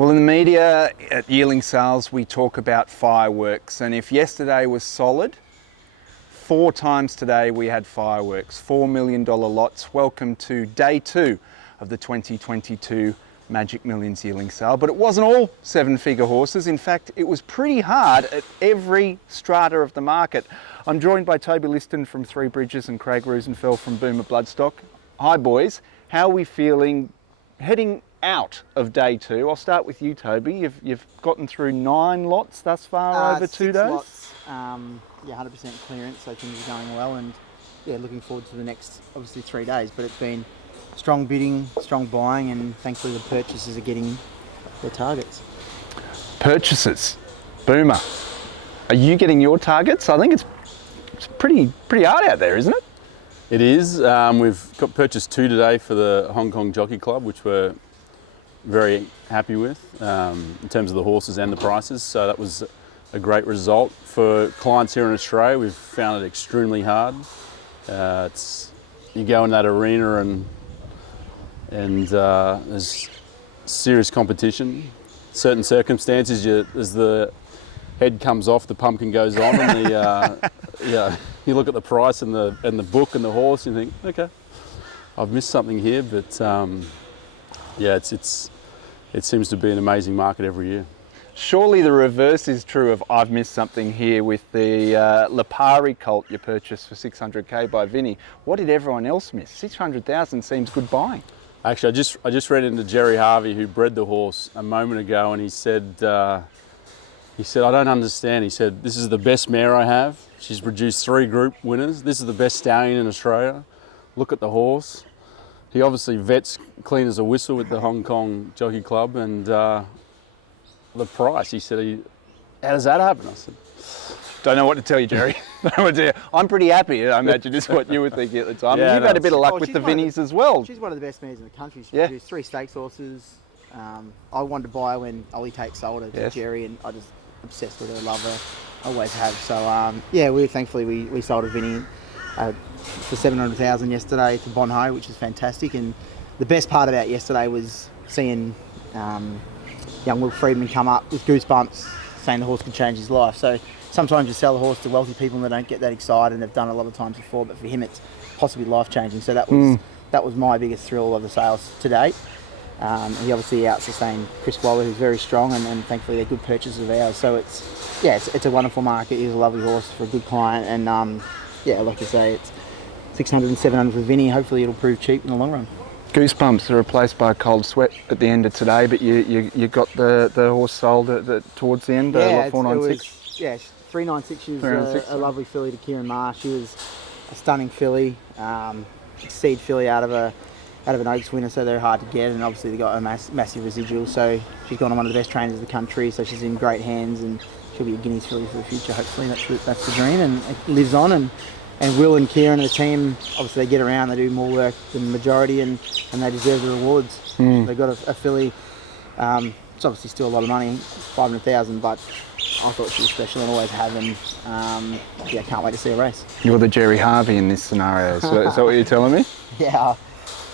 Well, in the media at yearling sales, we talk about fireworks, and if yesterday was solid, 4 times today we had fireworks, $4 million lots. Welcome to day 2 of the 2022 Magic Millions yearling sale. But it wasn't all 7-figure horses. In fact, it was pretty hard at every strata of the market. I'm joined by Toby Liston from Three Bridges and Craig Rounsefell from Boomer Bloodstock. Hi boys, how are we feeling heading out of day 2? I'll start with you, Toby. You've gotten through 9 lots thus far over 2 days. 6 lots, 100% clearance, so things are going well, and yeah, looking forward to the next, obviously 3 days. But it's been strong bidding, strong buying, and thankfully the purchasers are getting their targets. Purchases, Boomer, are you getting your targets? I think it's pretty hard out there, isn't it? It is. We've got purchase 2 today for the Hong Kong Jockey Club, which we're very happy with in terms of the horses and the prices. So that was a great result. For clients here in Australia, we've found it extremely hard. You go in that arena and there's serious competition. Certain circumstances, as the head comes off, the pumpkin goes on, and you look at the price and the book and the horse, and you think, okay, I've missed something here. But it seems to be an amazing market every year. Surely the reverse is true of I've missed something here with the Lipari colt you purchased for 600k by Vinny. What did everyone else miss? 600,000 seems good buying. Actually, I just read into Jerry Harvey, who bred the horse, a moment ago, and he said, I don't understand. He said, this is the best mare I have. She's produced 3 group winners. This is the best stallion in Australia. Look at the horse. He obviously vets clean as a whistle with the Hong Kong Jockey Club, and the price, he said, how does that happen? I said, don't know what to tell you, Jerry. Don't know what to tell you. I'm pretty happy, I imagine, is what you were thinking at the time. Yeah, You've had a bit of luck with the Vinnies as well. She's one of the best mares in the country. She produced 3 stakes horses. I wanted to buy her when Ollie Tate sold her to Jerry, and I just obsessed with her, love her, always have. So thankfully we sold a Vinny for 700,000 yesterday to Bon Ho, which is fantastic. And the best part about yesterday was seeing young Will Friedman come up with goosebumps, saying the horse could change his life. So sometimes you sell a horse to wealthy people and they don't get that excited, and they've done it a lot of times before, but for him it's possibly life-changing. So that was my biggest thrill of the sales to date. He obviously out-sustained Chris Waller, who's very strong, and thankfully they're good purchases of ours. So it's a wonderful market. He's a lovely horse for a good client, and like you say, it's 600 and 700 for Vinny. Hopefully it'll prove cheap in the long run. Goosebumps are replaced by a cold sweat at the end of today, but you got the horse sold towards the end, 496? 396. She was a lovely filly to Kieran Marsh. She was a stunning filly, seed filly out of an Oaks winner, so they're hard to get, and obviously they got a massive residual. So she's gone on one of the best trainers in the country, so she's in great hands, and she'll be a Guineas filly for the future. Hopefully that's the dream, and it lives on. And Will and Kieran and the team, obviously they get around, they do more work than the majority, and they deserve the rewards. They've got a filly. It's obviously still a lot of money, 500,000, but I thought she was special and always have, and can't wait to see a race. You're the Jerry Harvey in this scenario, is that what you're telling me? Yeah,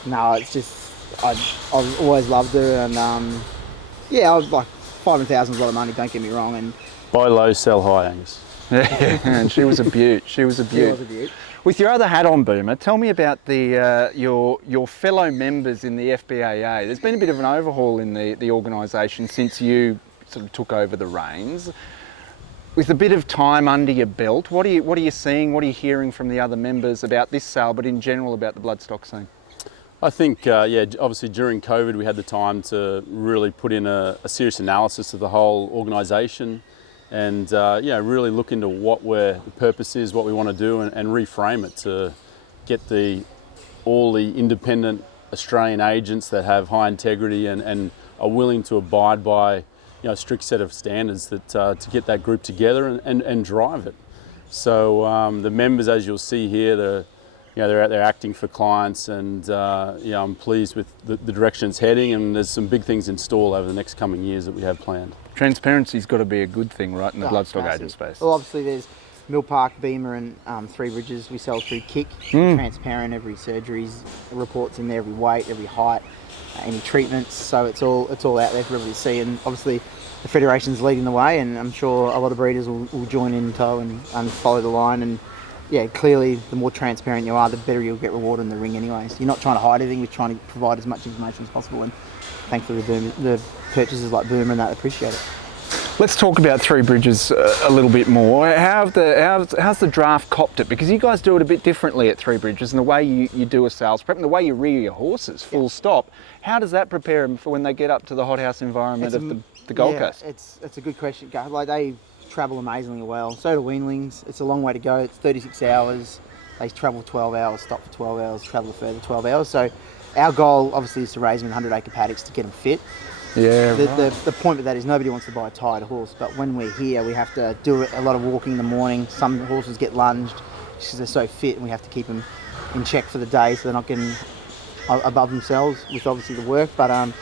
no, it's just, I've always loved her, and I was like, 500,000 is a lot of money, don't get me wrong. And buy low, sell high, Angus. And she was a beaut. She was a beaut. With your other hat on, Boomer, tell me about your fellow members in the FBAA. There's been a bit of an overhaul in the organisation since you sort of took over the reins. With a bit of time under your belt, what are you seeing? What are you hearing from the other members about this sale, but in general about the bloodstock scene? I think, obviously during COVID we had the time to really put in a serious analysis of the whole organisation, and really look into what the purpose is, what we want to do, and reframe it to get all the independent Australian agents that have high integrity and are willing to abide by a strict set of standards to get that group together and drive it. So the members, as you'll see here, they're out there acting for clients, and I'm pleased with the direction it's heading, and there's some big things in store over the next coming years that we have planned. Transparency's got to be a good thing, right, in the bloodstock agent space? Well, obviously there's Mill Park, Beamer and Three Bridges. We sell through Kick, transparent, every surgery's reports in there, every weight, every height. any treatments. So it's all out there for everybody to see. And obviously, the federation's leading the way, and I'm sure a lot of breeders will join in tow and follow the line. And yeah, clearly, the more transparent you are, the better you'll get rewarded in the ring anyways. You're not trying to hide anything, we're trying to provide as much information as possible, and thankfully the purchasers like Boomer and that appreciate it. Let's talk about Three Bridges a little bit more. How's the draft copped it? Because you guys do it a bit differently at Three Bridges, and the way you do a sales prep and the way you rear your horses, full stop. How does that prepare them for when they get up to the hothouse environment of the Gold Coast? It's a good question. Like, they travel amazingly well. So do weanlings. It's a long way to go. It's 36 hours. They travel 12 hours, stop for 12 hours, travel a further 12 hours. So our goal obviously is to raise them in 100-acre paddocks to get them fit. Yeah, the point of that is nobody wants to buy a tired horse, but when we're here, we have to do a lot of walking in the morning. Some horses get lunged because they're so fit, and we have to keep them in check for the day so they're not getting above themselves with obviously the work. But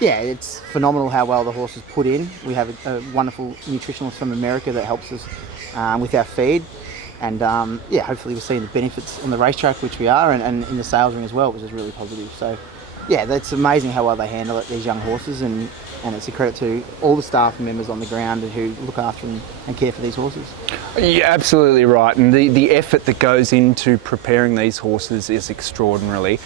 yeah, it's phenomenal how well the horses put in. We have a wonderful nutritionist from America that helps us with our feed. And yeah, hopefully we're seeing the benefits on the racetrack, which we are, and in the sales ring as well, which is really positive. So yeah, that's amazing how well they handle it, these young horses, and it's a credit to all the staff members on the ground who look after and care for these horses. You're absolutely right, and the effort that goes into preparing these horses is extraordinary.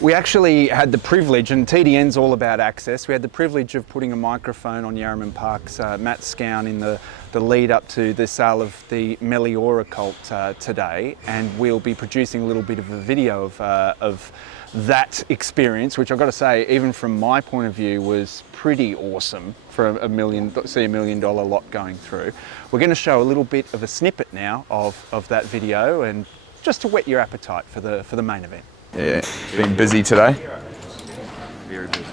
We actually had the privilege, and TDN's all about access, we had the privilege of putting a microphone on Yarraman Park's Matt Scown in the lead up to the sale of the Meliora colt today, and we'll be producing a little bit of a video of that experience, which I've got to say, even from my point of view, was pretty awesome for a $1 million lot going through. We're going to show a little bit of a snippet now of that video, and just to whet your appetite for the main event. Yeah, been busy today. Very busy.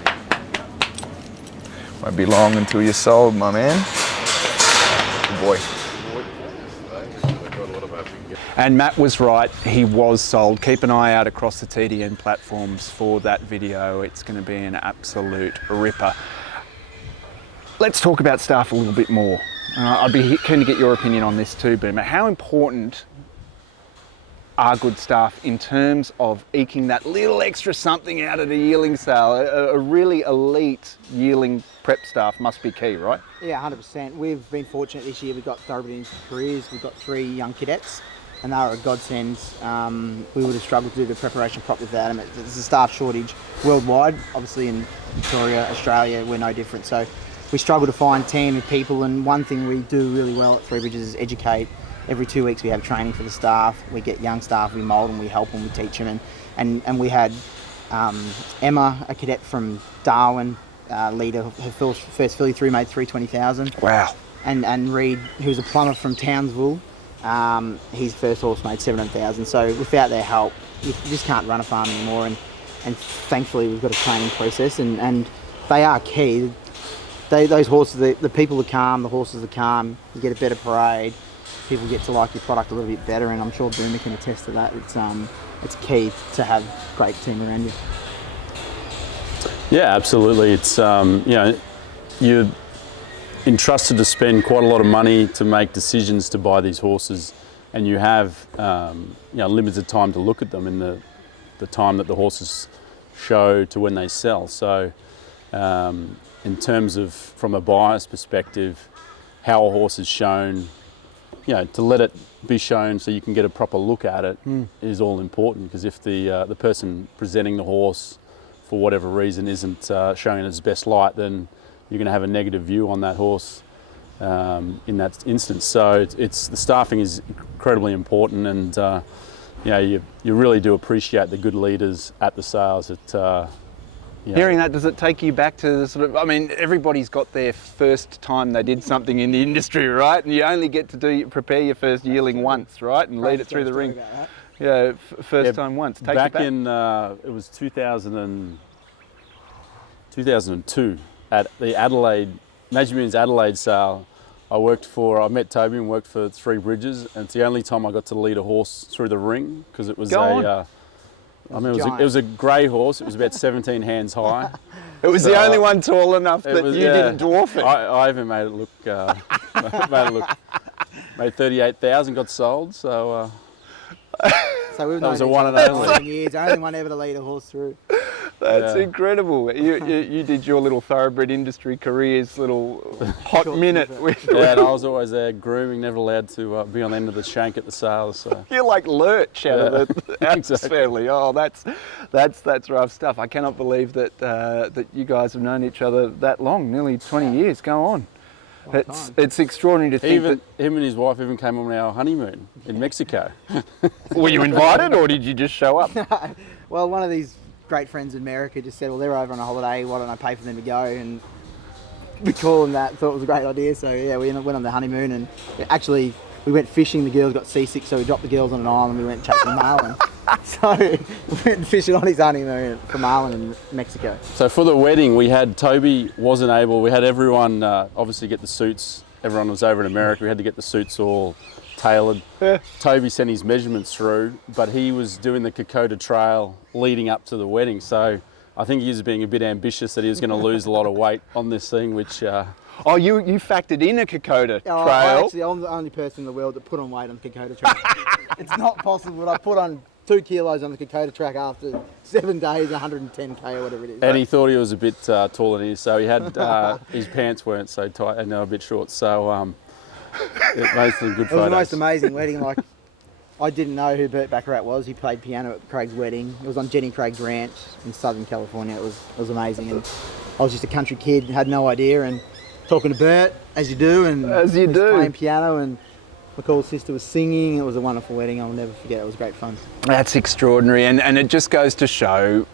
Won't be long until you're sold, my man. Good boy. And Matt was right, he was sold. Keep an eye out across the TDN platforms for that video. It's going to be an absolute ripper. Let's talk about staff a little bit more. I'd be keen to get your opinion on this too, Boomer. How important are good staff in terms of eking that little extra something out of the yearling sale? A really elite yearling prep staff must be key, right? Yeah, 100%. We've been fortunate this year. We've got thoroughbred careers. We've got 3 young cadets, and they are a godsend. We would have struggled to do the preparation properly without them. There's a staff shortage worldwide. Obviously in Victoria, Australia, we're no different. So we struggle to find a team of people, and one thing we do really well at Three Bridges is educate. Every 2 weeks we have training for the staff. We get young staff, we mould them, we help them, we teach them. And we had Emma, a cadet from Darwin, leader, her first filly through made 320,000. Wow. And Reed, who's a plumber from Townsville, his first horse made 700,000. So without their help, you just can't run a farm anymore. And thankfully we've got a training process, and they are key. Those horses, the people are calm, the horses are calm, you get a better parade. People get to like your product a little bit better, and I'm sure Boomer can attest to that. It's key to have a great team around you. Yeah, absolutely. It's you're entrusted to spend quite a lot of money to make decisions to buy these horses, and you have limited time to look at them in the time that the horses show to when they sell. So in terms of from a buyer's perspective, how a horse is shown, to let it be shown so you can get a proper look at it is all important, because if the person presenting the horse for whatever reason isn't showing its best light, then you're going to have a negative view on that horse in that instance. So it's the staffing is incredibly important, and you really do appreciate the good leaders at the sales. Hearing that, does it take you back to the sort of, I mean, everybody's got their first time they did something in the industry, right? And you only get to prepare your first yearling once, right? And lead it through the ring. Yeah, first time once. Take back you back in, it was 2002 at the Adelaide, Major Millions Adelaide sale. I met Toby and worked for Three Bridges, and it's the only time I got to lead a horse through the ring, because it was it was a grey horse. It was about 17 hands high. It was the only one tall enough that you didn't dwarf it. I even made it look, made 38,000, got sold. So we've that was a one and only. Years, only one ever to lead a horse through. That's Yeah. incredible. You did your little thoroughbred industry career's little hot Short minute snippet. with. Yeah, and I was always there grooming, never allowed to be on the end of the shank at the sales. So. You're like Lurch out of the out Exactly. family. Oh, that's rough stuff. I cannot believe that that you guys have known each other that long, nearly 20 years. Go on. Long time. It's extraordinary to think Even him and his wife even came on our honeymoon in Mexico. that. Were you invited or did you just show up? Well, one of these great friends in America just said, well, they're over on a holiday, why don't I pay for them to go? And we called them that, thought it was a great idea. So yeah, we went on the honeymoon, and actually we went fishing. The girls got seasick, so we dropped the girls on an island. We went chasing marlin. So we went fishing on his honeymoon for marlin in Mexico. So for the wedding, we had Toby wasn't able. We had everyone obviously get the suits. Everyone was over in America. We had to get the suits all tailored. Toby sent his measurements through, but he was doing the Kokoda Trail leading up to the wedding. So I think he was being a bit ambitious that he was going to lose a lot of weight on this thing, which. Oh, you factored in a Kokoda trail. I'm the only person in the world that put on weight on the Kokoda track. It's not possible, but I put on 2 kilos on the Kokoda track after 7 days, 110k or whatever it is. And he thought he was a bit taller than he is, so he had his pants weren't so tight and they were a bit short. So it made some good It was photos. the most amazing wedding. Like, I didn't know who Burt Baccarat was. He played piano at Craig's wedding. It was on Jenny Craig's ranch in Southern California. It was amazing. And I was just a country kid, had no idea. And talking to Burt, as you do, and As you he was do. playing piano, and McCall's sister was singing. It was a wonderful wedding. I'll never forget. It was great fun. That's extraordinary, and it just goes to show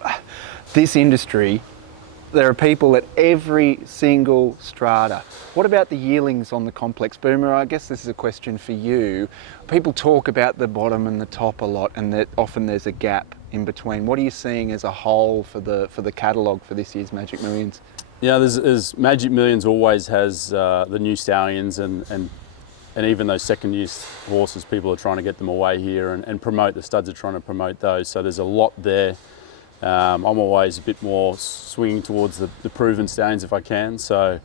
this industry. There are people at every single strata. What about the yearlings on the complex? Boomer, I guess this is a question for you. People talk about the bottom and the top a lot, and that often there's a gap in between. What are you seeing as a whole for the catalogue for this year's Magic Millions? Yeah, there's Magic Millions always has the new stallions and even those second year horses, people are trying to get them away here and promote, the studs are trying to promote those. So there's a lot there. I'm always a bit more swinging towards the proven stallions if I can. So,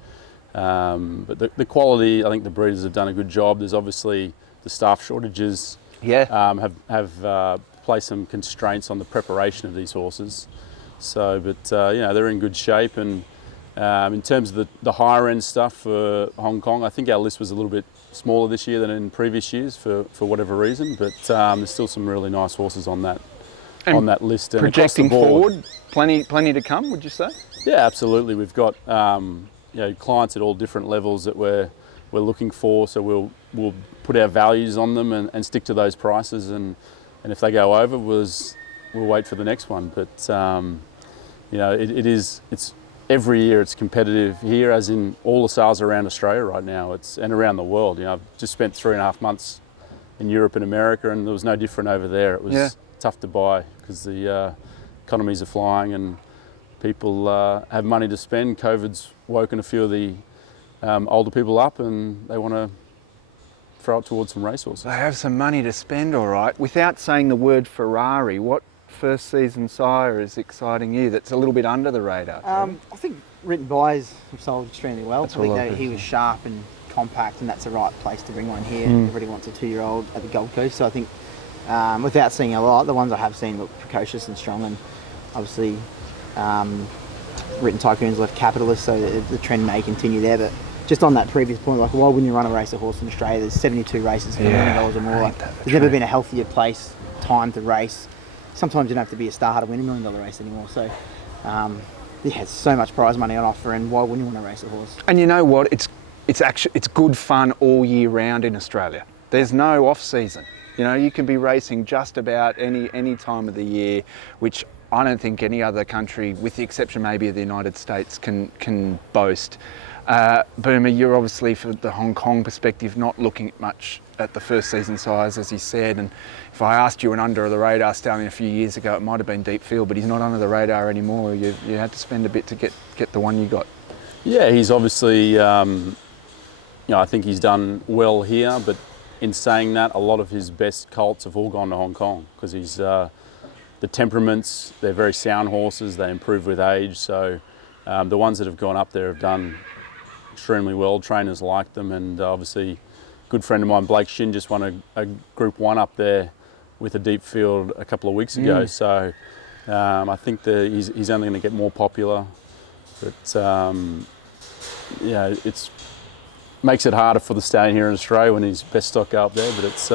but the quality, I think the breeders have done a good job. There's obviously the staff shortages have placed some constraints on the preparation of these horses. So, but they're in good shape. And in terms of the higher end stuff for Hong Kong, I think our list was a little bit smaller this year than in previous years for whatever reason. But there's still some really nice horses on that list. And Projecting across the board, forward, plenty to come, would you say? yeah, absolutely. We've got clients at all different levels that we're looking for. So we'll put our values on them and stick to those prices. And if they go over, we'll wait for the next one. But it's every year it's competitive here, as in all the sales around Australia right now. And around the world. I've just spent 3.5 months in Europe and America, and there was no different over there. It was tough to buy because the economies are flying and people have money to spend. COVID's woken a few of the older people up, and they want to throw it towards some racehorses. They have some money to spend, all right. Without saying the word Ferrari, what first season sire is exciting you that's a little bit under the radar? I think Written Buys have sold extremely well. That's I think all I've he was sharp and compact, and that's the right place to bring one here. Everybody wants a 2-year-old at the Gold Coast, so I think without seeing a lot, the ones I have seen look precocious and strong, and obviously Written Tycoon's left capitalist, so the trend may continue there. But just on that previous point, like, why wouldn't you run a race of horse in Australia? There's 72 races for $1 million or more. Like, there's never been a healthier time to race. Sometimes you don't have to be a star to win $1 million race anymore. So, it's so much prize money on offer, and why wouldn't you want to race a horse? And you know what? It's good fun all year round in Australia. There's no off season. You can be racing just about any time of the year, which I don't think any other country, with the exception maybe of the United States, can boast. Boomer, you're obviously, for the Hong Kong perspective, not looking much at the first season size, as he said. And if I asked you an under the radar stallion a few years ago, it might have been Deep Field, but he's not under the radar anymore. You had to spend a bit to get the one you got. Yeah, he's obviously, I think he's done well here, but in saying that, a lot of his best colts have all gone to Hong Kong because he's the temperaments, they're very sound horses, they improve with age. So the ones that have gone up there have done extremely well. Trainers like them, and obviously a good friend of mine, Blake Shin, just won a Group 1 up there with a Deep Field a couple of weeks ago. So I think that he's only going to get more popular, but yeah, it's makes it harder for the stallion here in Australia when his best stock go up there. But it's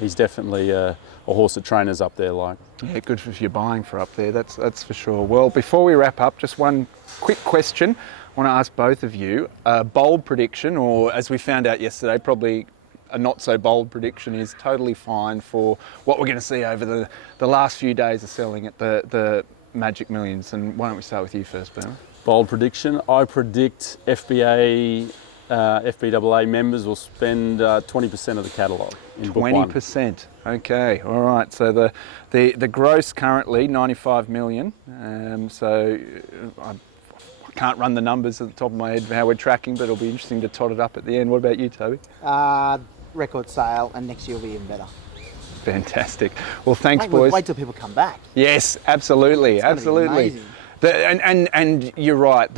he's definitely a horse that trainers up there like. Yeah, good if you're buying for up there, that's for sure. Well, before we wrap up, just one quick question. I want to ask both of you, a bold prediction, or as we found out yesterday, probably a not so bold prediction is totally fine for what we're going to see over the last few days of selling at the Magic Millions. And why don't we start with you first, Bernard? Bold prediction, I predict FBAA members will spend 20% of the catalogue in book one. 20%. Okay, all right. So the gross currently 95 million. So I can't run the numbers at the top of my head for how we're tracking, but it'll be interesting to tot it up at the end. What about you, Toby? Record sale, and next year will be even better. Fantastic. Well, thanks, boys. Wait till people come back. Yes, absolutely, It's gonna absolutely. be amazing. And you're right.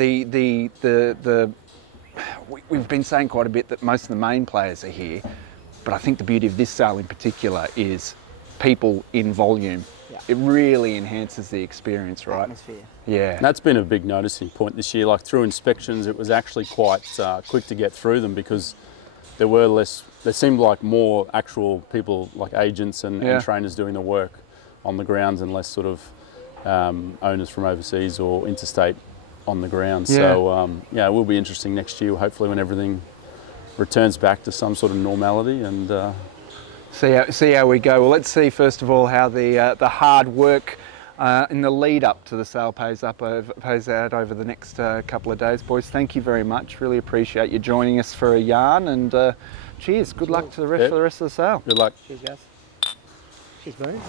We've been saying quite a bit that most of the main players are here, but I think the beauty of this sale in particular is people in volume. Yeah. It really enhances the experience, right? Atmosphere. Yeah. And that's been a big noticing point this year. Like through inspections, it was actually quite quick to get through them because there seemed like more actual people like agents and trainers doing the work on the grounds and less sort of owners from overseas or interstate on the ground. Yeah. So yeah, it will be interesting next year, hopefully when everything returns back to some sort of normality and see how we go. Well, let's see first of all how the hard work in the lead up to the sale pays out over the next couple of days. Boys, thank you very much. Really appreciate you joining us for a yarn, and cheers. Good luck to for the rest of the sale. Good luck. Cheers, guys. Cheers, Boone.